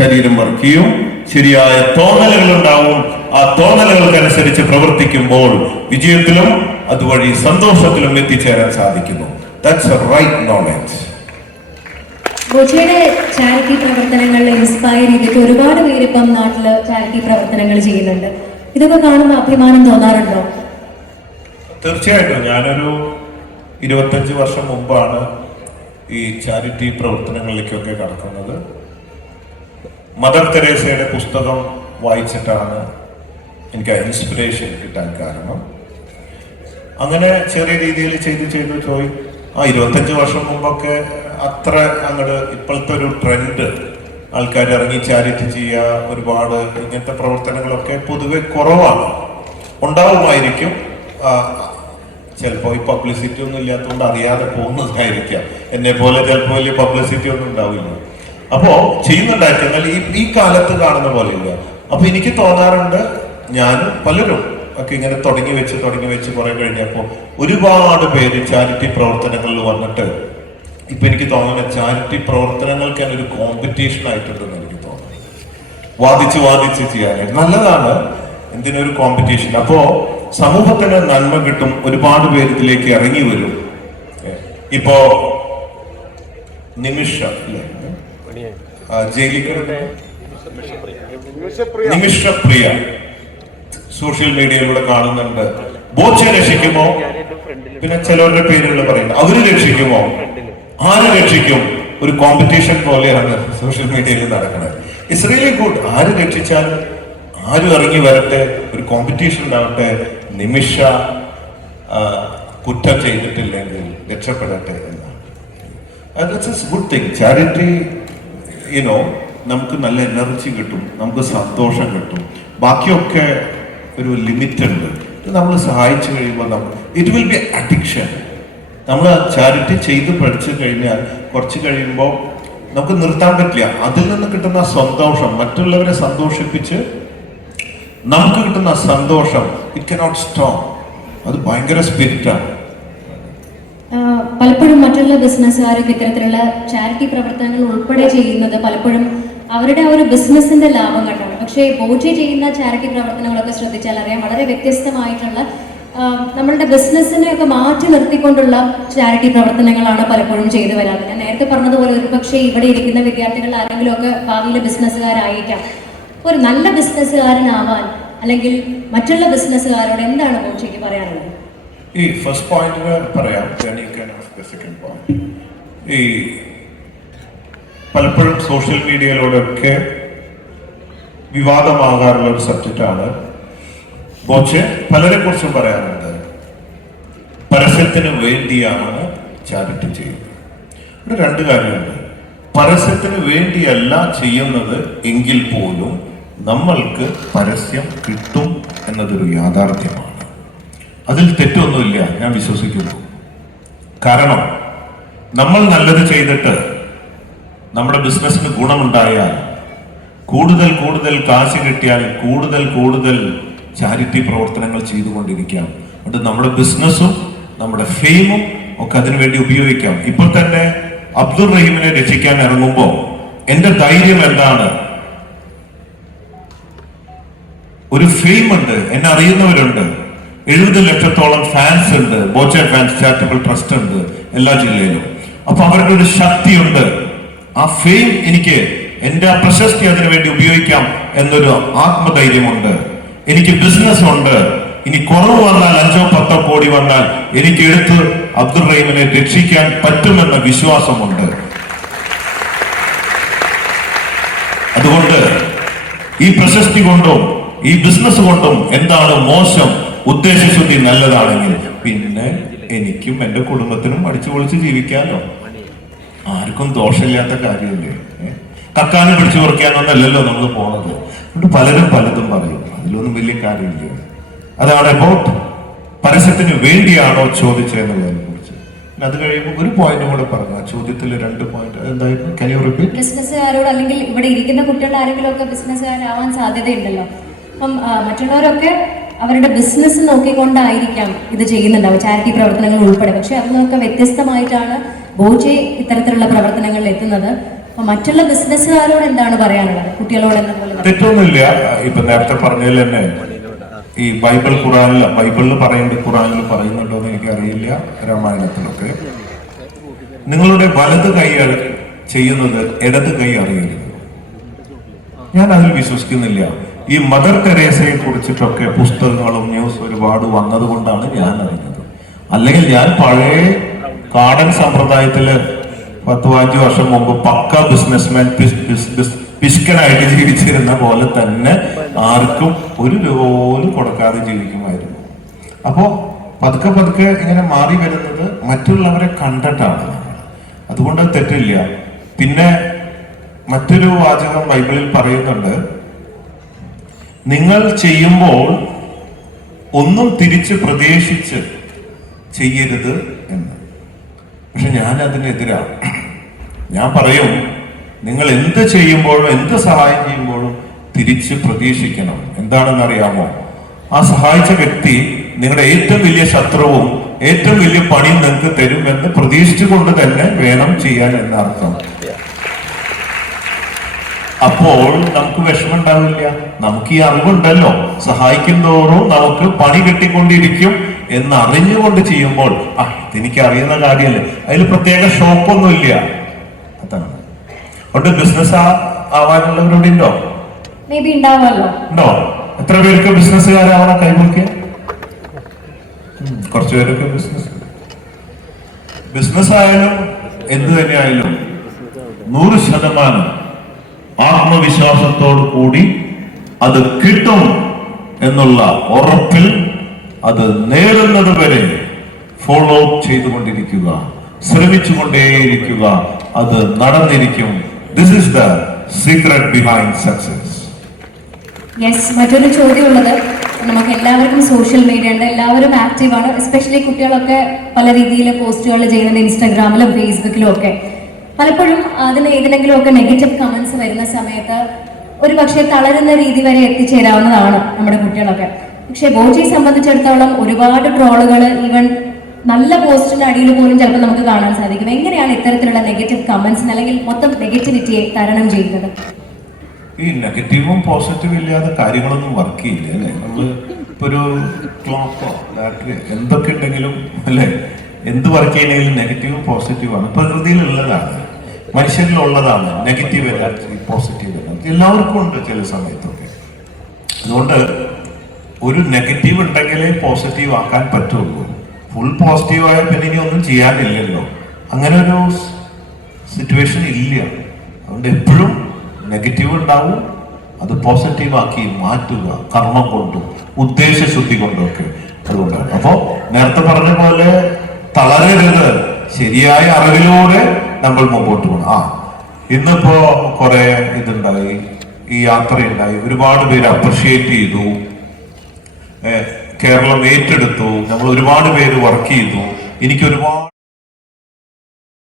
ശരീരം വർക്ക് ചെയ്യും ശരിയായ തോന്നലുകൾ ഉണ്ടാവും ആ തോന്നലുകൾക്കനുസരിച്ച് പ്രവർത്തിക്കുമ്പോൾ വിജയത്തിലും അതുവഴി സന്തോഷത്തിലും എത്തിച്ചേരാൻ സാധിക്കുന്നു. That's a right knowledge charity പ്രവർത്തനങ്ങളിൽ ഇൻസ്പയർ ചെയ്തിട്ട് ഒരുപാട് പേര് ഇപ്പം നാട്ടിൽ ചാരിറ്റി പ്രവർത്തനങ്ങൾ ചെയ്യുന്നുണ്ട്. ഇതൊക്കെ കാണുമ്പോൾ അഭിമാനം തോന്നാറുണ്ടോ? തീർച്ചയായിട്ടും. ഞാനൊരു ഇരുപത്തഞ്ച് വർഷം മുമ്പാണ് ഈ ചാരിറ്റി പ്രവർത്തനങ്ങളിലേക്കൊക്കെ കടക്കുന്നത്. മദർ തെരേസയുടെ പുസ്തകം വായിച്ചിട്ടാണ് എനിക്ക് ഇൻസ്പിറേഷൻ കിട്ടാൻ കാരണം. അങ്ങനെ ചെറിയ രീതിയിൽ ചെയ്ത് ചെയ്ത് പോയി. ആ ഇരുപത്തഞ്ച് വർഷം മുമ്പൊക്കെ അത്ര അങ്ങോട്ട് ഇപ്പോഴത്തെ ഒരു ട്രെൻഡ് ആൾക്കാർ ഇറങ്ങി ചാരിറ്റി ചെയ്യുക ഒരുപാട് ഇങ്ങനത്തെ പ്രവർത്തനങ്ങളൊക്കെ പൊതുവെ കുറവാണ്. ഉണ്ടാവുമായിരിക്കും. ചിലപ്പോൾ ഈ പബ്ലിസിറ്റി ഒന്നും ഇല്ലാത്തതുകൊണ്ട് അറിയാതെ പോകുന്നതായിരിക്കാം. എന്നെ പോലെ ചിലപ്പോൾ വലിയ പബ്ലിസിറ്റി ഒന്നും ഉണ്ടാവില്ല. അപ്പോ ചെയ്യുന്നുണ്ടായിരിക്കും എന്നാൽ ഈ ഈ കാലത്ത് കാണുന്ന പോലെ ഇല്ല അപ്പൊ എനിക്ക് തോന്നാറുണ്ട് ഞാനും പലരും ഒക്കെ ഇങ്ങനെ തുടങ്ങി വെച്ച് തുടങ്ങി വെച്ച് കുറെ കഴിഞ്ഞപ്പോൾ ഒരുപാട് പേര് ചാരിറ്റി പ്രവർത്തനങ്ങളിൽ വന്നിട്ട് ഇപ്പൊ എനിക്ക് തോന്നുന്നത് ചാരിറ്റി പ്രവർത്തനങ്ങൾക്ക് തന്നെ ഒരു കോമ്പറ്റീഷൻ ആയിട്ടുണ്ടെന്ന് എനിക്ക് തോന്നുന്നു. വാദിച്ച് വാദിച്ച് ചെയ്യാനായിട്ട് നല്ലതാണ്. എന്തിനൊരു കോമ്പറ്റീഷൻ അപ്പോ സമൂഹത്തിന് നന്മ കിട്ടും. ഒരുപാട് പേര് ഇതിലേക്ക് ഇറങ്ങി വരും. ഇപ്പോ നിമിഷം അല്ലേ? നിമിഷപ്രിയ. സോഷ്യൽ മീഡിയയിലൂടെ കാണുന്നുണ്ട്. ബോച്ച രക്ഷിക്കുമോ? പിന്നെ ചിലവരുടെ പേരുകൾ പറയുന്നത്. അവർ രക്ഷിക്കുമോ? ആര് രക്ഷിക്കും? ഒരു കോമ്പറ്റീഷൻ പോലെയാണ് സോഷ്യൽ മീഡിയയിൽ നടക്കുന്നത്. ഇറ്റ്സ് റിയലി ഗുഡ് ആര് രക്ഷിച്ചാൽ ആരും ഇറങ്ങി വരട്ടെ ഒരു കോമ്പറ്റീഷൻ ഉണ്ടാവട്ടെ നിമിഷ കുറ്റം ചെയ്തിട്ടില്ലെങ്കിൽ രക്ഷപ്പെടട്ടെ എന്നാണ്. ഗുഡ് തിങ് ചാരിറ്റി യുനോ നമുക്ക് നല്ല എനർജി കിട്ടും നമുക്ക് സന്തോഷം കിട്ടും. ബാക്കിയൊക്കെ ഒരു ലിമിറ്റ് ഉണ്ട്. നമ്മൾ സഹായിച്ചു കഴിയുമ്പോൾ നമുക്ക് ഇറ്റ് വിൽ ബി അഡിക്ഷൻ നമ്മൾ ചാരിറ്റി ചെയ്ത് പഠിച്ചു കഴിഞ്ഞാൽ കുറച്ച് കഴിയുമ്പോൾ നമുക്ക് നിർത്താൻ പറ്റില്ല. അതിൽ നിന്ന് കിട്ടുന്ന സന്തോഷം മറ്റുള്ളവരെ സന്തോഷിപ്പിച്ച് നമുക്ക് കിട്ടുന്ന സന്തോഷം ഇറ്റ് കനോട്ട് സ്റ്റോപ്പ് അത് ഭയങ്കര സ്പിരിറ്റാണ് മറ്റുള്ള ബിസിനസ്സുകാരൊക്കെ ഇത്തരത്തിലുള്ള ചാരിറ്റി പ്രവർത്തനങ്ങൾ ഉൾപ്പെടെ ചെയ്യുന്നത് പലപ്പോഴും അവരുടെ ഒരു ബിസിനസിന്റെ ലാഭം കണ്ടാണ്. പക്ഷേ ബോജെ ചെയ്യുന്ന ചാരിറ്റി പ്രവർത്തനങ്ങളൊക്കെ ശ്രദ്ധിച്ചാൽ അറിയാം വളരെ വ്യത്യസ്തമായിട്ടുള്ള നമ്മളുടെ ബിസിനസ്സിനെ ഒക്കെ മാറ്റി നിർത്തിക്കൊണ്ടുള്ള ചാരിറ്റി പ്രവർത്തനങ്ങളാണ് പലപ്പോഴും ചെയ്തു വരാറ്. ഞാൻ നേരത്തെ പറഞ്ഞതുപോലെ ഒരു പക്ഷേ ഇവിടെ ഇരിക്കുന്ന വിദ്യാർത്ഥികൾ ആരെങ്കിലും ഒക്കെ ഭാവിയിലെ ബിസിനസ്സുകാരായിരിക്കാം ഒരു നല്ല ബിസിനസ്സുകാരനാവാൻ അല്ലെങ്കിൽ മറ്റുള്ള ബിസിനസ്സുകാരോട് എന്താണ് ബോജയ്ക്ക് പറയാനുള്ളത്? ഈ ഫസ്റ്റ് പോയിന്റിന് പറയാം then you of the second point. ഈ പലപ്പോഴും സോഷ്യൽ മീഡിയയിലൂടെയൊക്കെ വിവാദമാകാറുള്ള ഒരു സബ്ജക്റ്റാണ് ബോച്ചെ പലരെ കുറിച്ചും പറയാറുണ്ട്. പരസ്യത്തിന് വേണ്ടിയാണ് ചാരിറ്റി ചെയ്യുന്നത്. ഇവിടെ രണ്ട് കാര്യമുണ്ട്. പരസ്യത്തിന് വേണ്ടിയല്ല ചെയ്യുന്നത് എങ്കിൽ പോലും നമ്മൾക്ക് പരസ്യം കിട്ടും എന്നതൊരു യാഥാർത്ഥ്യമാണ്. അതിൽ തെറ്റൊന്നുമില്ല ഞാൻ വിശ്വസിക്കുന്നു. കാരണം നമ്മൾ നല്ലത് ചെയ്തിട്ട് നമ്മുടെ ബിസിനസ്സിന് ഗുണമുണ്ടായാൽ കൂടുതൽ കൂടുതൽ കാശ് കിട്ടിയാൽ കൂടുതൽ കൂടുതൽ ചാരിറ്റി പ്രവർത്തനങ്ങൾ ചെയ്തുകൊണ്ടിരിക്കാം. അത് നമ്മുടെ ബിസിനസ്സും നമ്മുടെ ഫെയിമും ഒക്കെ അതിനുവേണ്ടി ഉപയോഗിക്കാം. ഇപ്പോൾ തന്നെ അബ്ദുൾ റഹീമിനെ രക്ഷിക്കാൻ ഇറങ്ങുമ്പോൾ എന്റെ ധൈര്യം എന്താണ്? ഒരു ഫെയിം ഉണ്ട് എന്നെ അറിയുന്നവരുണ്ട്. എഴുപത് ലക്ഷത്തോളം ഫാൻസ് ഉണ്ട്. ബോച്ച ഫാൻസ് ചാരിറ്റബിൾ ട്രസ്റ്റ് ഉണ്ട് എല്ലാ ജില്ലയിലും. അപ്പൊ അവരുടെ ഒരു ശക്തിയുണ്ട്. ആ ഫെയിം എനിക്ക് എന്റെ ആ പ്രശസ്തി അതിനു വേണ്ടി ഉപയോഗിക്കാം എന്നൊരു ആത്മധൈര്യമുണ്ട്. എനിക്ക് ബിസിനസ് ഉണ്ട്. ഇനി കുറവ് വന്നാൽ അഞ്ചോ പത്തോ കോടി വന്നാൽ എനിക്ക് എടുത്ത് അബ്ദുൾ റഹീമിനെ രക്ഷിക്കാൻ പറ്റുമെന്ന വിശ്വാസമുണ്ട്. അതുകൊണ്ട് ഈ പ്രശസ്തി കൊണ്ടും ഈ ബിസിനസ് കൊണ്ടും എന്താണ് മോശം ഉദ്ദേശശുദ്ധി നല്ലതാണെങ്കിൽ പിന്നെ എനിക്കും എന്റെ കുടുംബത്തിനും അടിച്ചു പൊളിച്ച് ജീവിക്കാമല്ലോ ആർക്കും ദോഷമില്ലാത്ത കാര്യമില്ലേ? കക്കാനും പിടിച്ചു കുറയ്ക്കാനൊന്നല്ലല്ലോ നമ്മൾ പോണത്. അതുകൊണ്ട് പലരും പലതും പറയും. അതിലൊന്നും വലിയ കാര്യമില്ല. അതാണ് അബൌട്ട്. പരസ്യത്തിന് വേണ്ടിയാണോ ചോദിച്ചതെന്നുള്ളതിനെ കുറിച്ച്. അത് കഴിയുമ്പോൾ ഒരു പോയിന്റ് കൂടെ പറഞ്ഞു. ആ ചോദ്യത്തിൽ രണ്ട് പോയിന്റ് എന്തായിരുന്നു? ബിസിനസ്സുകാരോട് അല്ലെങ്കിൽ ഇവിടെ ഇരിക്കുന്ന കുട്ടികൾ ആരെങ്കിലും ഒക്കെ ബിസിനസ്സുകാരാവാൻ സാധ്യതയുണ്ടല്ലോ. അപ്പം മറ്റുള്ളവരൊക്കെ അവരുടെ ബിസിനസ് നോക്കിക്കൊണ്ടായിരിക്കാം ഇത് ചെയ്യുന്നുണ്ടാവും ചാരിറ്റി പ്രവർത്തനങ്ങൾ ഉൾപ്പെടെ. പക്ഷെ അതിനൊക്കെ വ്യത്യസ്തമായിട്ടാണ് ബോജെ ഇത്തരത്തിലുള്ള പ്രവർത്തനങ്ങളിൽ എത്തുന്നത്. അപ്പൊ മറ്റുള്ള ബിസിനസ്സുകാരോട് എന്താണ് പറയാനുള്ളത്? കുട്ടികളോട് തെറ്റൊന്നുമില്ല. ഇപ്പൊ നേരത്തെ പറഞ്ഞതിൽ തന്നെ ഈ ബൈബിൾ ഖുറാനിൽ ബൈബിളിൽ പറയുന്നുണ്ട് ഖുറാനിൽ പറയുന്നുണ്ടോ എന്ന് എനിക്കറിയില്ല രാമായണത്തിലൊക്കെ. നിങ്ങളുടെ വലത് കൈ ചെയ്യുന്നത് ഇടത് കൈ അറിയരുത്. ഞാൻ അതിൽ വിശ്വസിക്കുന്നില്ല. ഈ മദർ തെരേസയെ കുറിച്ചിട്ടൊക്കെ പുസ്തകങ്ങളും ന്യൂസ് ഒരുപാട് വന്നതുകൊണ്ടാണ് ഞാൻ അറിഞ്ഞത് അല്ലെങ്കിൽ ഞാൻ പഴയ കാടൻ സമ്പ്രദായത്തിൽ പത്ത് പതിനഞ്ച് വർഷം മുമ്പ് പക്ക ബിസിനസ്മാൻ പിസ്കനായിട്ട് ജീവിച്ചിരുന്ന പോലെ തന്നെ ആർക്കും ഒരു രൂപ പോലും കൊടുക്കാതെ ജീവിക്കുമായിരുന്നു. അപ്പോ പതുക്കെ പതുക്കെ ഇങ്ങനെ മാറി വരുന്നത് മറ്റുള്ളവരെ കണ്ടിട്ടാണ്. അതുകൊണ്ട് തെറ്റില്ല. പിന്നെ മറ്റൊരു വാചകം ബൈബിളിൽ പറയുന്നുണ്ട്. നിങ്ങൾ ചെയ്യുമ്പോൾ ഒന്നും തിരിച്ച് പ്രതീക്ഷിച്ച് ചെയ്യരുത് എന്ന്. പക്ഷെ ഞാൻ അതിനെതിരാണ് ഞാൻ പറയും നിങ്ങൾ എന്ത് ചെയ്യുമ്പോഴും എന്ത് സഹായം ചെയ്യുമ്പോഴും തിരിച്ച് പ്രതീക്ഷിക്കണം. എന്താണെന്ന് അറിയാമോ ആ സഹായിച്ച വ്യക്തി നിങ്ങളുടെ ഏറ്റവും വലിയ ശത്രുവും ഏറ്റവും വലിയ പണി നിങ്ങൾക്ക് തരുമെന്ന് പ്രതീക്ഷിച്ചുകൊണ്ട് തന്നെ വേണം ചെയ്യാൻ എന്നർത്ഥം. അപ്പോൾ നമുക്ക് വിഷമം ഉണ്ടാവില്ല നമുക്ക് ഈ അറിവുണ്ടല്ലോ. സഹായിക്കുന്നതോറും നമുക്ക് പണി കിട്ടിക്കൊണ്ടിരിക്കും എന്ന് അറിഞ്ഞുകൊണ്ട് ചെയ്യുമ്പോൾ ആ ഇതെനിക്ക് അറിയുന്ന കാര്യമല്ലേ. അതിൽ പ്രത്യേക ഷോപ്പൊന്നുമില്ല അതാണ്. അതുകൊണ്ട് ബിസിനസ് ആവാനുള്ളവരോട് ഉണ്ടോ ഉണ്ടോ? എത്ര പേർക്ക് ബിസിനസ്സുകാരാവണം കൈമുറിക്കുക കുറച്ചു പേരൊക്കെ ബിസിനസ് ബിസിനസ് ആയാലും എന്ത് തന്നെയായാലും നൂറ് ശതമാനം ആത്മവിശ്വാസത്തോടു കൂടി അത് കിട്ടും എന്നുള്ള ഉറപ്പിൽ അത് നേടുന്നത് വരെ ഫോളോ ചെയ്തുകൊണ്ടിരിക്കുക ശ്രമിച്ചുകൊണ്ടേയിരിക്കുക അത് നടന്നിരിക്കും. This is the secret behind success yes മറ്റൊരു ചോദ്യമുള്ളത് നമുക്ക് എല്ലാവർക്കും സോഷ്യൽ മീഡിയ ഉണ്ട് എല്ലാവരും ആക്റ്റീവ് ആണ് എസ്പെഷ്യലി കുട്ടികളൊക്കെ പല രീതിയിൽ പോസ്റ്റുകൾ ചെയ്യുന്നുണ്ട് ഇൻസ്റ്റാഗ്രാമിലും ഫേസ്ബുക്കിലും ഒക്കെ. പലപ്പോഴും അതിന് ഏതിനെങ്കിലും ഒക്കെ നെഗറ്റീവ് കമന്റ്സ് വരുന്ന സമയത്ത് ഒരു പക്ഷേ തളരുന്ന രീതി വരെ എത്തിച്ചേരാവുന്നതാണ് നമ്മുടെ കുട്ടികളൊക്കെ. പക്ഷെ ബോജിയെ സംബന്ധിച്ചിടത്തോളം ഒരുപാട് ട്രോളുകൾ ഈവൻ നല്ല പോസ്റ്റിന്റെ അടിയിൽ പോലും ചിലപ്പോൾ നമുക്ക് കാണാൻ സാധിക്കും. എങ്ങനെയാണ് ഇത്തരത്തിലുള്ള നെഗറ്റീവ് കമന്റ്സ് അല്ലെങ്കിൽ മൊത്തം നെഗറ്റിവിറ്റിയെ തരണം ചെയ്യുന്നത്? ഈ നെഗറ്റീവും പോസിറ്റീവും ഇല്ലാതെ കാര്യങ്ങളൊന്നും വർക്ക് ചെയ്യില്ല അല്ലേ? നമ്മൾ ഇപ്പൊ ഒരു ക്ലോക്കോ ബാറ്ററി എന്തൊക്കെ ഉണ്ടെങ്കിലും അല്ലെ? എന്ത് വർക്ക് ചെയ്യണമെങ്കിലും നെഗറ്റീവും പോസിറ്റീവും ആണ്. പ്രകൃതിയിലുള്ളതാണ്. മനുഷ്യരിലുള്ളതാണ് നെഗറ്റീവ് എനർജി പോസിറ്റീവ് എനർജി എല്ലാവർക്കും ഉണ്ട് ചില സമയത്തൊക്കെ. അതുകൊണ്ട് ഒരു നെഗറ്റീവ് ഉണ്ടെങ്കിലേ പോസിറ്റീവ് ആക്കാൻ പറ്റുള്ളൂ. ഫുൾ പോസിറ്റീവ് ആയാൽ പിന്നെ ഇനി ഒന്നും ചെയ്യാനില്ലല്ലോ. അങ്ങനെ ഒരു സിറ്റുവേഷൻ ഇല്ല. അതുകൊണ്ട് എപ്പോഴും നെഗറ്റീവ് ഉണ്ടാവും അത് പോസിറ്റീവ് ആക്കി മാറ്റുക കർമ്മം കൊണ്ടും ഉദ്ദേശശുദ്ധി കൊണ്ടും ഒക്കെ അതുകൊണ്ടാണ്. അപ്പോ നേരത്തെ പറഞ്ഞ പോലെ തളരരുത്. ശരിയായ അറിവിലൂടെ നമ്മൾ മുമ്പോട്ട് പോകണം ആ ഇന്നിപ്പോ കുറെ ഇതുണ്ടായി ഈ യാത്രയുണ്ടായി. ഒരുപാട് പേര് അപ്രിഷിയേറ്റ് ചെയ്തു. കേരളം ഏറ്റെടുത്തു. നമ്മൾ ഒരുപാട് പേര് വർക്ക് ചെയ്തു. എനിക്ക് ഒരുപാട്